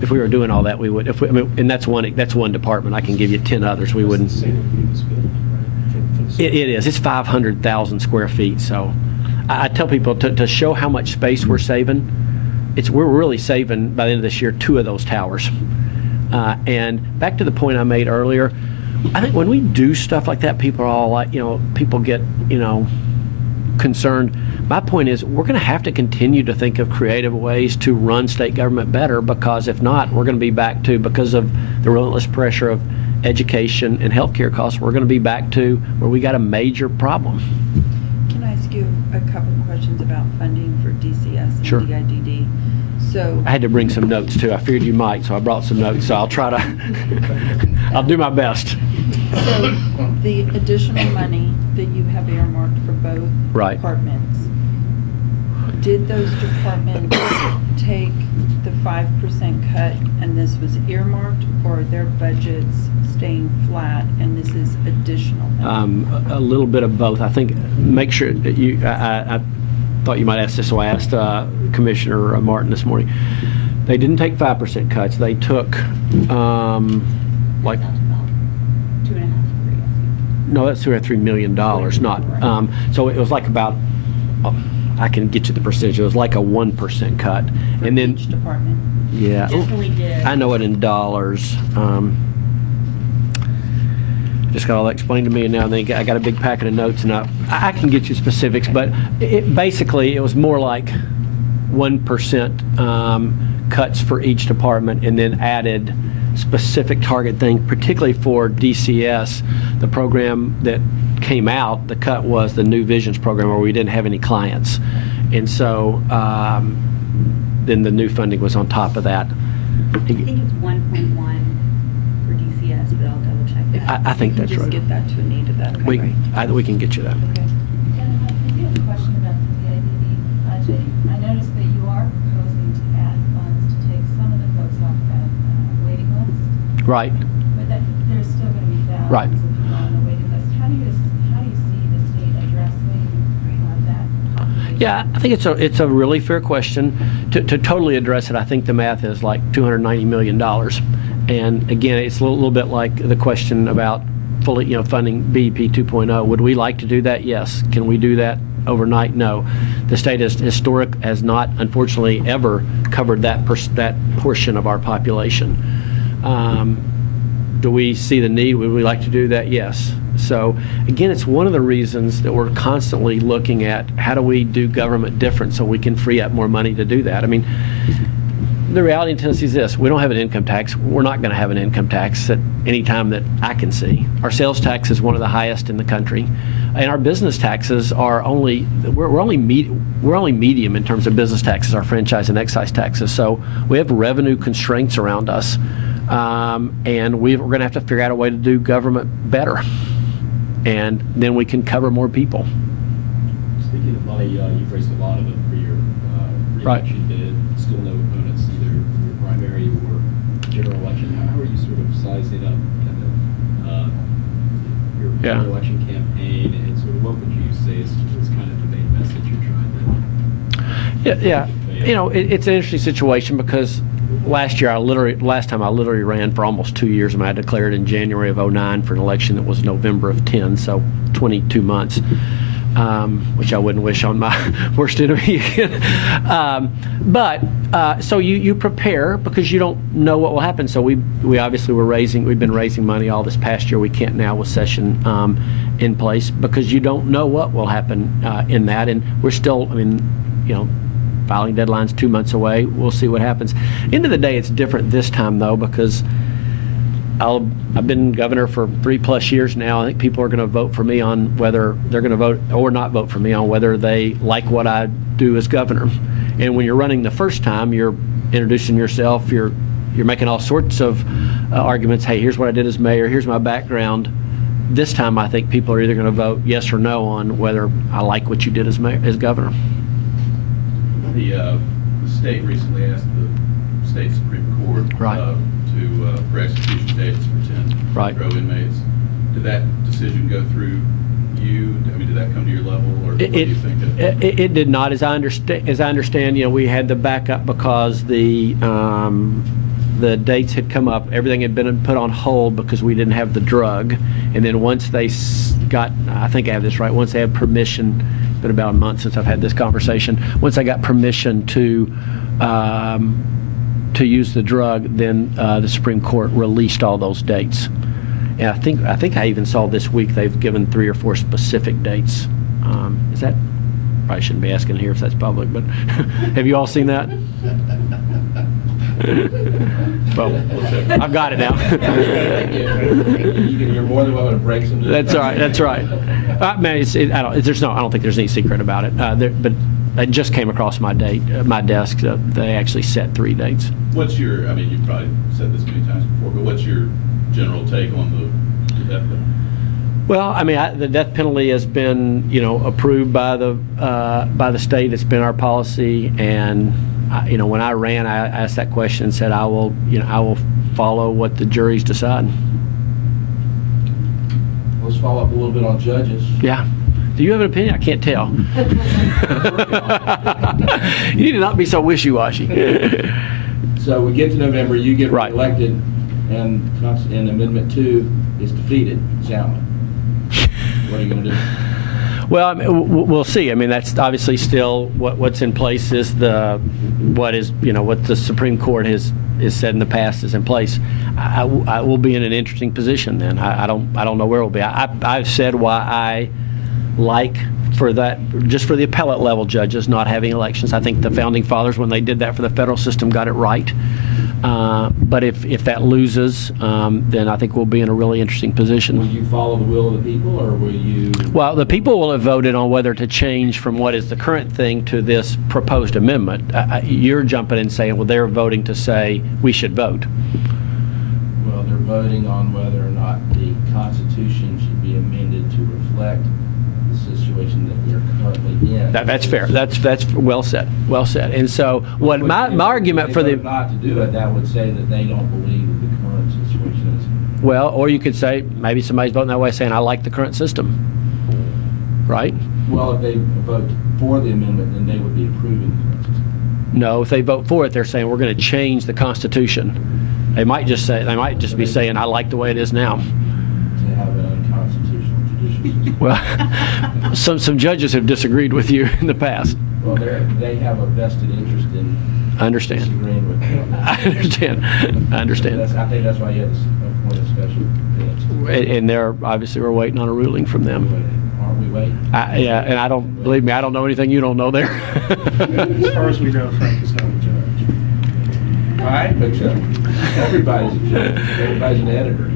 if we were doing all that, we would. And that's one department. I can give you 10 others. We wouldn't. That's the same with this building, right? It is. It's 500,000 square feet. So I tell people to show how much space we're saving. We're really saving by the end of this year 2 of those towers. And back to the point I made earlier, I think when we do stuff like that, people are all like, people get, concerned. My point is we're going to have to continue to think of creative ways to run state government better, because if not, we're going to be back to, because of the relentless pressure of education and healthcare costs, we're going to be back to where we got a major problem. Can I ask you a couple of questions about funding for DCS and Sure. DIDD? So I had to bring some notes too. I figured you might, so I brought some notes. So I'll try to, I'll do my best. So the additional money that you have earmarked for both Right. departments, did those departments take the 5% cut and this was earmarked, or are their budgets staying flat and this is additional money? A little bit of both. I think, make sure that I thought you might ask this, so I asked Commissioner Martin this morning. They didn't take 5% cuts. They took, like, About 2.5 to 3, I think. no, that's $3 million, not, so it was like about, I can get you the percentage, it was like a 1% cut. For And then, each department? Yeah. Definitely did. I know it in dollars. Just got all that explained to me, and now I got a big packet of notes, and I can get you specifics, but basically it was more like 1% cuts for each department, and then added specific target thing, particularly for DCS. The program that came out, the cut was the New Visions program where we didn't have any clients, and so then the new funding was on top of that. I think it's 1.1 for DCS, but I'll double check that. I think that's Just right. get that to Anita, that would be We great. we can get you that. Okay. And I do have a question about the PIDD budget. I noticed that you are proposing to add funds to take some of the folks off that waiting list, Right. but that there's still going to be Right. thousands of people on the waiting list. How do you see the state addressing that population? Yeah, I think it's a really fair question. To totally address it, I think the math is like $290 million. And again, it's a little bit like the question about fully, funding BEP 2.0. Would we like to do that? Yes. Can we do that overnight? No. The state has not, unfortunately, ever covered that portion of our population. Do we see the need? Would we like to do that? Yes. So again, it's one of the reasons that we're constantly looking at how do we do government different so we can free up more money to do that. I mean, the reality in Tennessee is this: we don't have an income tax. We're not going to have an income tax at any time that I can see. Our sales tax is one of the highest in the country, and our business taxes are we're only medium in terms of business taxes, our franchise and excise taxes. So we have revenue constraints around us, and we're going to have to figure out a way to do government better, and then we can cover more people. Speaking of money, you've raised a lot of it for your Right. re-election bid. Still no opponents, either your primary or general election. How are you sort of sizing up kind of your Yeah. election campaign, and sort of what would you say is kind of the main message you're trying to? Yeah. It's an interesting situation because last time I literally ran for almost 2 years, and I declared in January of 2009 for an election that was November of 10, so 22 months. Which I wouldn't wish on my worst enemy again. So you prepare because you don't know what will happen. So we obviously we've been raising money all this past year. We can't now with session in place because you don't know what will happen in that. And we're still, filing deadline's 2 months away. We'll see what happens. End of the day, it's different this time though because I've been governor for 3+ years now. I think people are going to vote for me on whether they're going to vote or not vote for me on whether they like what I do as governor. And when you're running the first time, you're introducing yourself. You're making all sorts of arguments. Hey, here's what I did as mayor. Here's my background. This time, I think people are either going to vote yes or no on whether I like what you did as governor. The state recently asked the state Supreme Court Right. for execution dates for 10 Right. pro inmates. Did that decision go through you? I mean, did that come to your level, or what do you think? It did not. As I understand, we had the backup because the dates had come up. Everything had been put on hold because we didn't have the drug. And then once they got, I think I have this right, once they had permission, it's been about a month since I've had this conversation. Once I got permission to use the drug, then the Supreme Court released all those dates. And I think I even saw this week they've given 3 or 4 specific dates. Is that? Probably shouldn't be asking here if that's public, but have you all seen that? Well, I've got it now. You're more than welcome to break some. That's all right. That's right. Man, I don't think there's any secret about it. But it just came across my desk. They actually set 3 dates. What's your, I mean, you've probably said this many times before, but what's your general take on the death penalty? Well, I mean, the death penalty has been, approved by the state. It's been our policy, and when I ran, I asked that question and said, I will follow what the juries decide. Let's follow up a little bit on judges. Yeah. Do you have an opinion? I can't tell. You need to not be so wishy-washy. So we get to November, you get Right. reelected, and Amendment 2 is defeated soundly. What are you going to do? Well, I mean, we'll see. I mean, that's obviously still what's in place is what the Supreme Court has said in the past is in place. I will be in an interesting position then. I don't know where we'll be. I've said why I like for that, just for the appellate level judges not having elections. I think the founding fathers, when they did that for the federal system, got it right. But if that loses, then I think we'll be in a really interesting position. Will you follow the will of the people, or will you? Well, the people will have voted on whether to change from what is the current thing to this proposed amendment. You're jumping in saying, well, they're voting to say we should vote. Well, they're voting on whether or not the Constitution should be amended to reflect the situation that we're currently in. That's fair. That's well said. Well said. And so, what my argument for the If they vote not to do it, that would say that they don't believe that the current situation is. well, or you could say maybe somebody's voting that way, saying I like the current system, right? Well, if they vote for the amendment, then they would be approving the current system. No, if they vote for it, they're saying we're going to change the Constitution. They might just be saying I like the way it is now. To have an unconstitutional judicial system. Well, some judges have disagreed with you in the past. Well, they have a vested interest in I understand. disagreeing with them. I understand. I understand. I think that's why you have this appointed special bench. And we're waiting on a ruling from them. Aren't we waiting? Yeah, and believe me, I don't know anything you don't know there. As far as we know, Frank is not a judge. All right, but everybody's a judge. Everybody's an editor.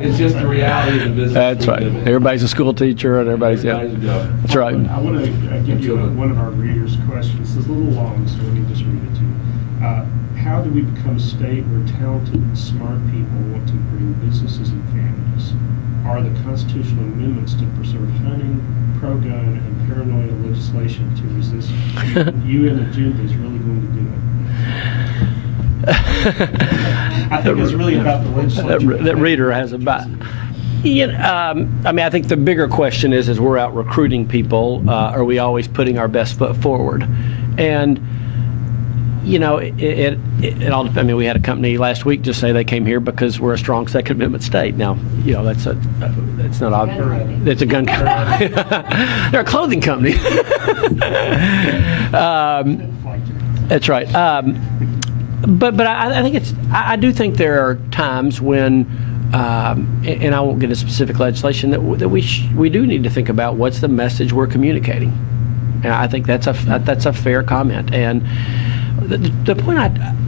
It's just the reality of the business. That's right. Everybody's a school teacher, and everybody's a governor. That's right. I want to give you one of our readers' questions. It's a little long, so let me just read it to you. How do we become a state where talented and smart people want to bring businesses and families? Are the constitutional amendments to preserve hunting, pro-gun, and paranoia legislation to resist UN agendas really going to do it? I think it's really about the legislature. That reader has about. I mean, I think the bigger question is, as we're out recruiting people, are we always putting our best foot forward? And it all. I mean, we had a company last week just say they came here because we're a strong Second Amendment state. Now, that's not obvious. It's a gun company. They're a clothing company. That's right. But I think I do think there are times when, and I won't get into specific legislation, that we do need to think about what's the message we're communicating. And I think that's a fair comment. And the point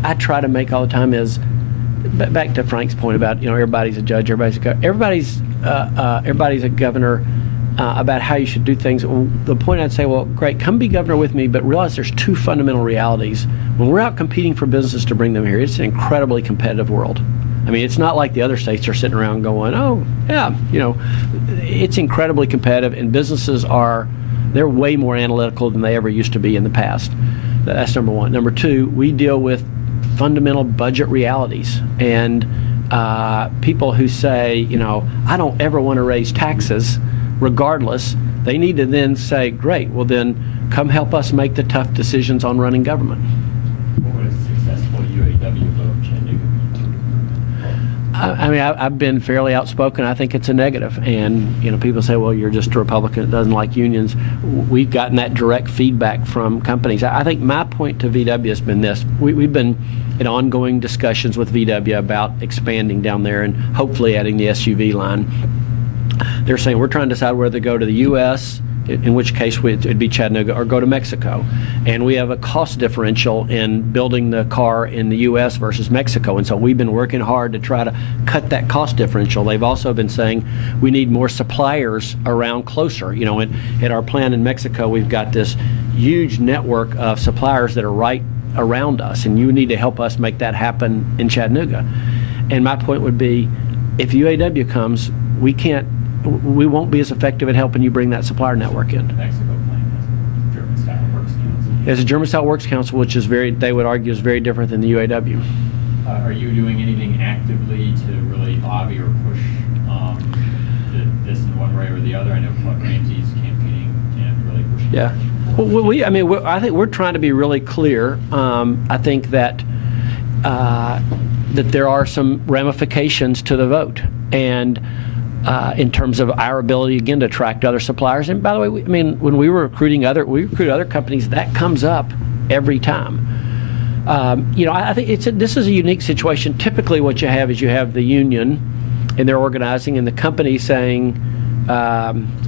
I try to make all the time is, back to Frank's point about everybody's a judge, everybody's a governor. About how you should do things. The point I'd say, well, great, come be governor with me, but realize there's two fundamental realities. When we're out competing for business to bring them here, it's an incredibly competitive world. I mean, it's not like the other states are sitting around going, oh, yeah, it's incredibly competitive, and businesses they're way more analytical than they ever used to be in the past. That's number one. Number two, we deal with fundamental budget realities, and people who say, I don't ever want to raise taxes, regardless, they need to then say, great, well then come help us make the tough decisions on running government. What would a successful UAW vote Chattanooga? I mean, I've been fairly outspoken. I think it's a negative. And, people say, well, you're just a Republican that doesn't like unions. We've gotten that direct feedback from companies. I think my point to VW has been this. We've been in ongoing discussions with VW about expanding down there and hopefully adding the SUV line. They're saying we're trying to decide whether to go to the U.S., in which case it'd be Chattanooga, or go to Mexico. And we have a cost differential in building the car in the U.S. versus Mexico. And so we've been working hard to try to cut that cost differential. They've also been saying we need more suppliers around closer. At our plant in Mexico, we've got this huge network of suppliers that are right around us, and you need to help us make that happen in Chattanooga. And my point would be, if UAW comes, we won't be as effective at helping you bring that supplier network in. The Mexico plant has a German-style works council. There's a German-style works council, which is they would argue, is very different than the UAW. Are you doing anything actively to really lobby or push this in one way or the other? I know Clark Ramsey's campaigning and really pushing. Yeah. Well, I think we're trying to be really clear. I think that there are some ramifications to the vote, and in terms of our ability, again, to attract other suppliers. And by the way, when we recruit other companies, that comes up every time. I think this is a unique situation. Typically what you have is you have the union, and they're organizing, and the company saying,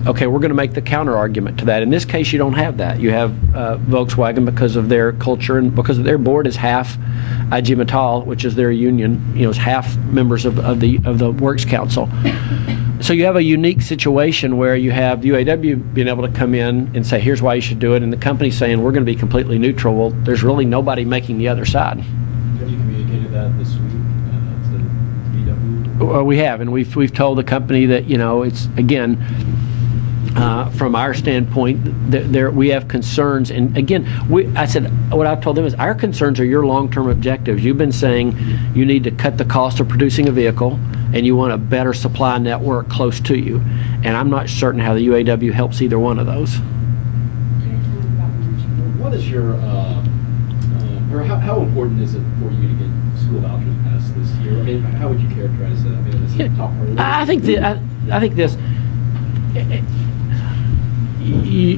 okay, we're going to make the counter argument to that. In this case, you don't have that. You have Volkswagen, because of their culture and because their board is half IG Metall, which is their union, is half members of the Works Council. So you have a unique situation where you have the UAW being able to come in and say, here's why you should do it, and the company saying, we're going to be completely neutral. Well, there's really nobody making the other side. Have you communicated that this week to VW? We have, and we've told the company that, it's, again, from our standpoint, we have concerns. And again, I said, what I've told them is our concerns are your long-term objectives. You've been saying you need to cut the cost of producing a vehicle, and you want a better supply network close to you. And I'm not certain how the UAW helps either one of those. What is your, or how important is it for you to get school vouchers passed this year? I mean, how would you characterize that? I mean, is it top priority? I think this.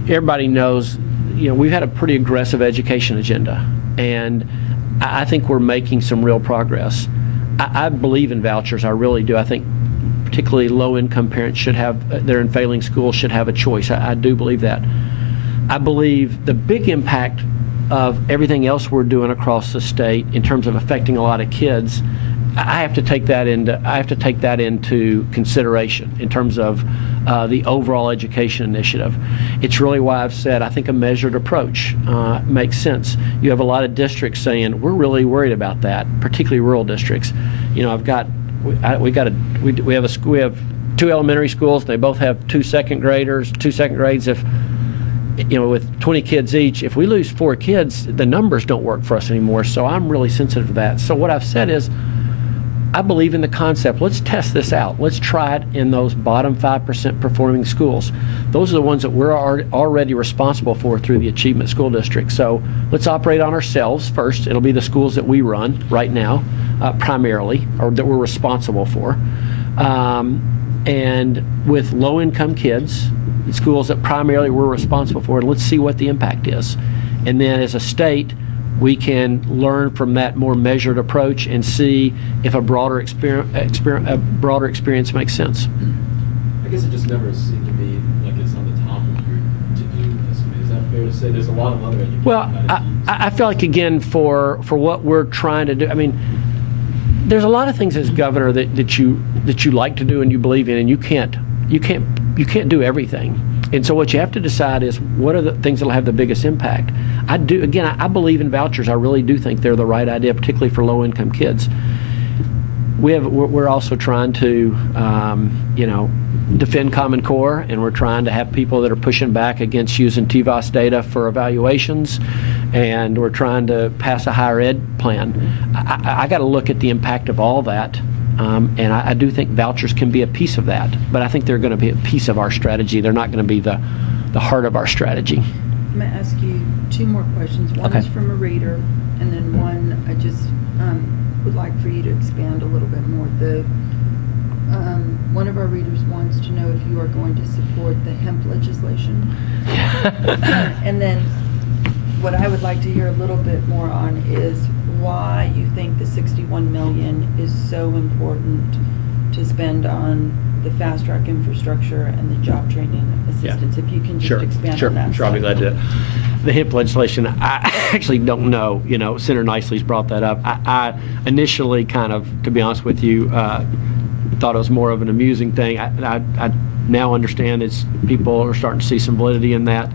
Everybody knows, we've had a pretty aggressive education agenda, and I think we're making some real progress. I believe in vouchers. I really do. I think particularly low-income parents they're in failing schools, should have a choice. I do believe that. I believe the big impact of everything else we're doing across the state in terms of affecting a lot of kids, I have to take that into consideration in terms of the overall education initiative. It's really why I've said I think a measured approach makes sense. You have a lot of districts saying we're really worried about that, particularly rural districts. We have 2 elementary schools. They both have 2 second grades. If with 20 kids each, if we lose 4 kids, the numbers don't work for us anymore. So I'm really sensitive to that. So what I've said is, I believe in the concept. Let's test this out. Let's try it in those bottom 5% performing schools. Those are the ones that we're already responsible for through the Achievement School District. So let's operate on ourselves first. It'll be the schools that we run right now, primarily, or that we're responsible for. And with low-income kids, the schools that primarily we're responsible for, let's see what the impact is. And then as a state, we can learn from that more measured approach and see if a broader experience makes sense. I guess it just never seemed to me like it's on the top of your to-do list. I mean, is that fair to say? There's a lot of other education. Well, I feel like, again, for what we're trying to do, I mean, there's a lot of things as governor that you like to do and you believe in, and you can't do everything. And so what you have to decide is, what are the things that will have the biggest impact? I believe in vouchers. I really do think they're the right idea, particularly for low-income kids. We're also trying to, defend Common Core, and we're trying to have people that are pushing back against using TVOS data for evaluations, and we're trying to pass a higher ed plan. I got to look at the impact of all that. And I do think vouchers can be a piece of that, but I think they're going to be a piece of our strategy. They're not going to be the heart of our strategy. I'm going to ask you 2 more questions. One Okay. is from a reader, and then one I just would like for you to expand a little bit more. One of our readers wants to know if you are going to support the hemp legislation. And then what I would like to hear a little bit more on is why you think the $61 million is so important to spend on the fast track infrastructure and the job training assistance. If you can just expand on that. Sure, I'll be glad to. The hemp legislation, I actually don't know. Senator Nicely's brought that up. I initially kind of, to be honest with you, thought it was more of an amusing thing. I now understand people are starting to see some validity in that.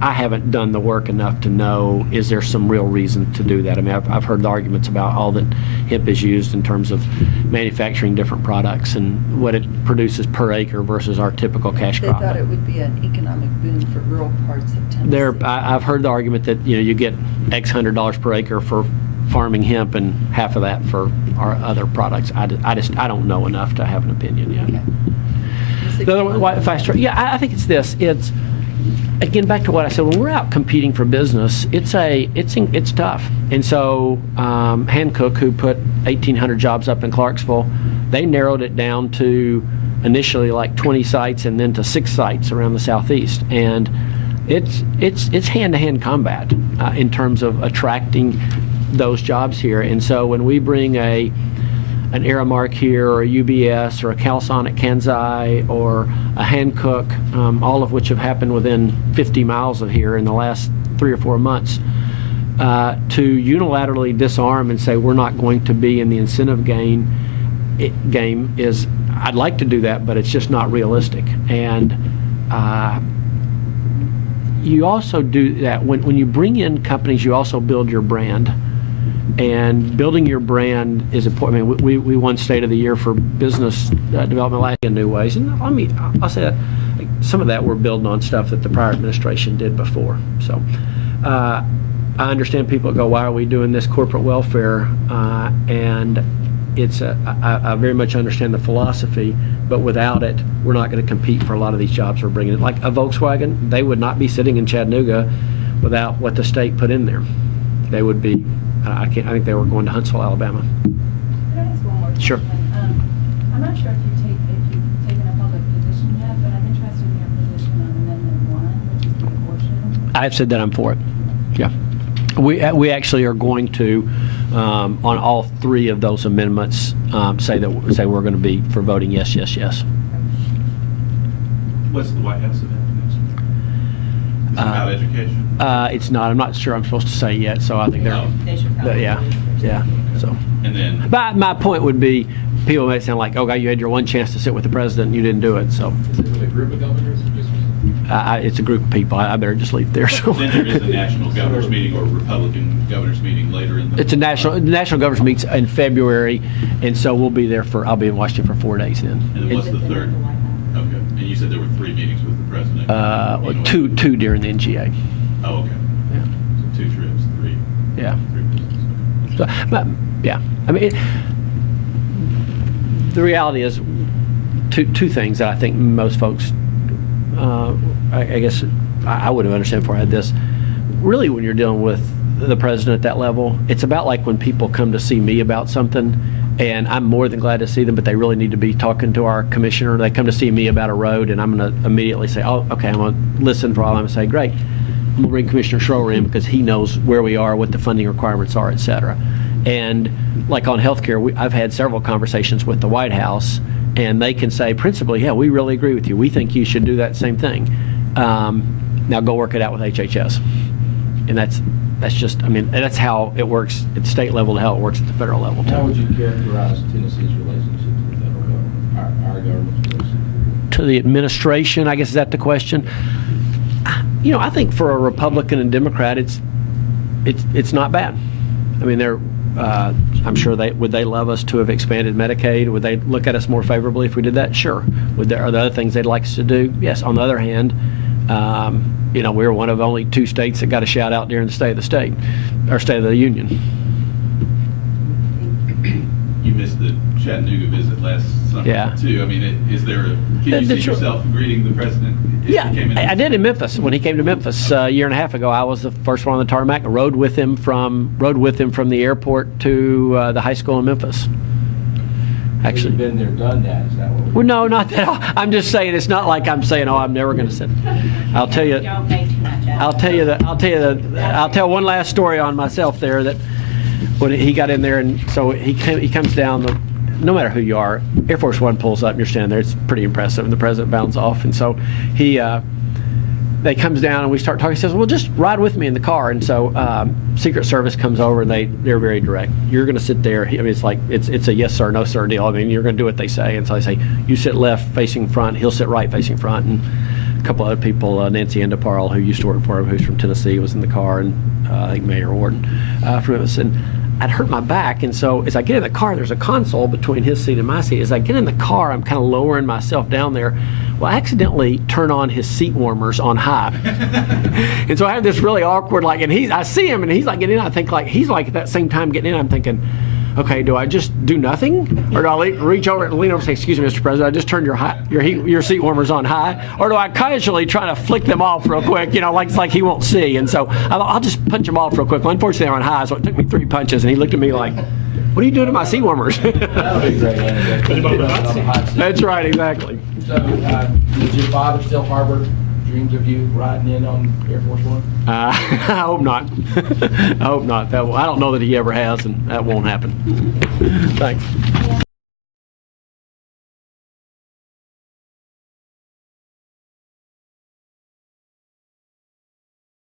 I haven't done the work enough to know, is there some real reason to do that? I mean, I've heard the arguments about all that hemp is used in terms of manufacturing different products and what it produces per acre versus our typical cash crop. They thought it would be an economic boon for rural parts of Tennessee. I've heard the argument that you get X $100 per acre for farming hemp and half of that for our other products. I don't know enough to have an opinion yet. Okay. The other one, fast track. Yeah, I think it's this. It's, again, back to what I said, when we're out competing for business, it's tough. And so Hancock, who put 1,800 jobs up in Clarksville, they narrowed it down to initially like 20 sites and then to 6 sites around the southeast. And it's hand-to-hand combat in terms of attracting those jobs here. And so when we bring an Aramark here, or a UBS, or a Calson at Kansai, or a Hankook, all of which have happened within 50 miles of here in the last 3 or 4 months, to unilaterally disarm and say we're not going to be in the incentive game is, I'd like to do that, but it's just not realistic. And you also do that when you bring in companies, you also build your brand. And building your brand is important. I mean, we won State of the Year for business development last year in new ways. And I'll say that some of that we're building on stuff that the prior administration did before. So I understand people go, why are we doing this corporate welfare? And I very much understand the philosophy, but without it, we're not going to compete for a lot of these jobs we're bringing in. Like a Volkswagen, they would not be sitting in Chattanooga without what the state put in there. They would be. I think they were going to Huntsville, Alabama. Can I ask one more question? Sure. I'm not sure if you've taken a public position yet, but I'm interested in your position on Amendment 1, which is the abortion. I've said that I'm for it. Yeah. We actually are going to, on all 3 of those amendments, say we're going to be for voting yes, yes, yes. What's the White House event next week? Is it about education? It's not. I'm not sure I'm supposed to say yet, so I think they're. They should probably. Yeah. So. And then, But my point would be, people may sound like, okay, you had your one chance to sit with the president and you didn't do it. So Is it with a group of governors or just? it's a group of people. I better just leave it there. So. then there is a national governors meeting or Republican governors meeting later in the. It's the national governors meets in February, and so we'll be there I'll be in Washington for 4 days then. And then what's the third? Okay. And you said there were 3 meetings with the president. Two during the NGA. Oh, okay. Yeah. So 2 trips, 3. Yeah. 3 visits. So, but, yeah. I mean, the reality is two things that I think most folks, I guess I would have understood before I had this. Really, when you're dealing with the president at that level, it's about like when people come to see me about something, and I'm more than glad to see them, but they really need to be talking to our commissioner. They come to see me about a road, and I'm going to immediately say, oh, okay, I'm going to listen for a while. I'm going to say, great. I'm going to bring Commissioner Schroer in because he knows where we are, what the funding requirements are, et cetera. And like on healthcare, I've had several conversations with the White House, and they can say, principally, yeah, we really agree with you. We think you should do that same thing. Now go work it out with HHS. And that's just, I mean, that's how it works at the state level and how it works at the federal level, too. How would you characterize Tennessee's relationship to the federal government, our government's relationship? To the administration, I guess, is that the question? I think for a Republican and Democrat, it's not bad. I mean, I'm sure would they love us to have expanded Medicaid? Would they look at us more favorably if we did that? Sure. Are there other things they'd like us to do? Yes. On the other hand, we're one of only 2 states that got a shout out during the State of the State, or State of the Union. You missed the Chattanooga visit last summer, Yeah. too. I mean, can you see yourself greeting the president? if he came in? Yeah, I did in Memphis. When he came to Memphis a year and a half ago, I was the first one on the tarmac. I rode with him from the airport to the high school in Memphis. Actually, You've been there, done that, is that what we're? well, no, not that. I'm just saying it's not like I'm saying, oh, I'm never going to sit. I'll tell you. Don't make too much out. I'll tell one last story on myself there, that when he got in there, and so he comes down. No matter who you are, Air Force One pulls up and you're standing there. It's pretty impressive. And the president bounds off, and so they comes down and we start talking. He says, well, just ride with me in the car. And so Secret Service comes over and they're very direct. You're going to sit there. I mean, it's like it's a yes sir, no sir deal. I mean, you're going to do what they say. And so they say, you sit left facing front. He'll sit right facing front. And a couple other people, Nancy Endeparle, who used to work for him, who's from Tennessee, was in the car, and I think Mayor Warden from Memphis. And I'd hurt my back, and so as I get in the car, there's a console between his seat and my seat. As I get in the car, I'm kind of lowering myself down there. Well, I accidentally turn on his seat warmers on high. And so I have this really awkward, and I see him, and he's like getting in. I think he's at that same time getting in. I'm thinking, okay, do I just do nothing? Or do I reach over and lean over and say, excuse me, Mr. President, I just turned your seat warmers on high? Or do I casually try to flick them off real quick, it's like he won't see? And so I'll just punch them off real quick. Well, unfortunately, they're on high, so it took me 3 punches, and he looked at me like, What are you doing to my seat warmers? That would be great. Put him on the hot seat. That's right, exactly. So, does your father still harbor dreams of you riding in on Air Force One? I hope not. I hope not. I don't know that he ever has, and that won't happen. Thanks.